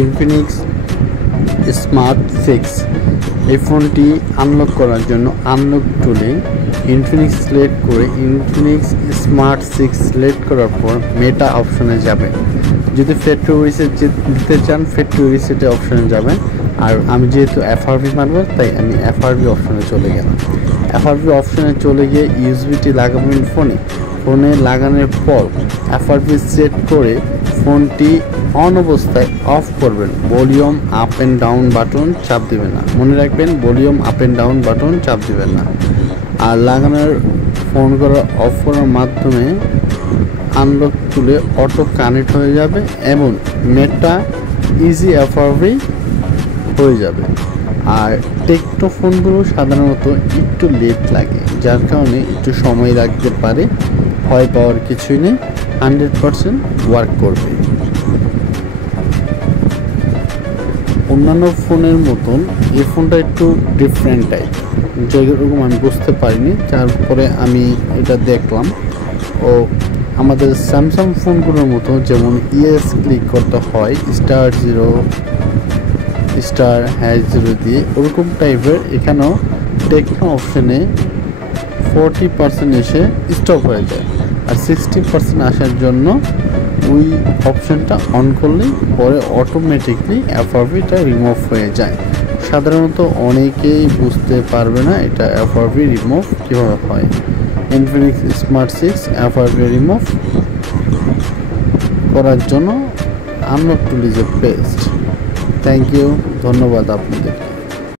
Infinix smart 6। এই ফোনটি unlock করার জন্য আনলক টুলে ইনফিনিক্স সিলেক্ট করে ইনফিনিক্স স্মার্ট 6 সিলেক্ট করার পর মেটা অপশনে যাবেন। যদি ফ্যাক্টরি রিসেট দিতে চান ফ্যাক্টরি রিসেটে অপশনে যাবেন। আর আমি যেহেতু এফআরবি মানব তাই আমি এফআরবি অপশনে চলে গেলাম। এফআরবি অপশনে চলে গিয়ে ইউএসবিটি লাগাবেন ফোনে লাগানোর পর এফআরবি সেট করে ফোনটি অন অবস্থায় অফ করবেন। Volume up and down button চাপ দিবেন না, মনে রাখবেন volume up and down button চাপ দিবেন না। আর লাগানোর ফোন করা অফ করার মাধ্যমে আনলক তুলে অটো কানেক্ট হয়ে যাবে এবং নেটটা ইজি এফআরবি হয়ে যাবে। আর টেকনো ফোনগুলো সাধারণত একটু লেট লাগে, যার কারণে একটু সময় লাগতে পারে। ভয় পাওয়ার কিছুই নেই, 100% ওয়ার্ক করবে। অন্যান্য ফোনের মতন এই ফোনটা একটু ডিফারেন্ট টাইপ, যেরকম আমি বুঝতে পারিনি, তারপরে আমি এটা দেখলাম। ও আমাদের স্যামসাং ফোনগুলোর মতো যেমন ইএস ক্লিক করতে হয় *0**0 দিয়ে, ওরকম টাইপের এখানেও টেকনো অপশনে 40% এসে স্টপ হয়ে যায়। আর 60% আসার জন্য ওই অপশনটা অন করলেই পরে অটোমেটিকলি এফআরবিটা রিমুভ হয়ে যায়। সাধারণত অনেকেই বুঝতে পারবে না এটা এফআরবি রিমুভ কীভাবে হয়। ইনফিনিক্স স্মার্ট 6 এফআরবি রিমুভ করার জন্য unlock tool is a best. Thank you, ধন্যবাদ আপনাদের।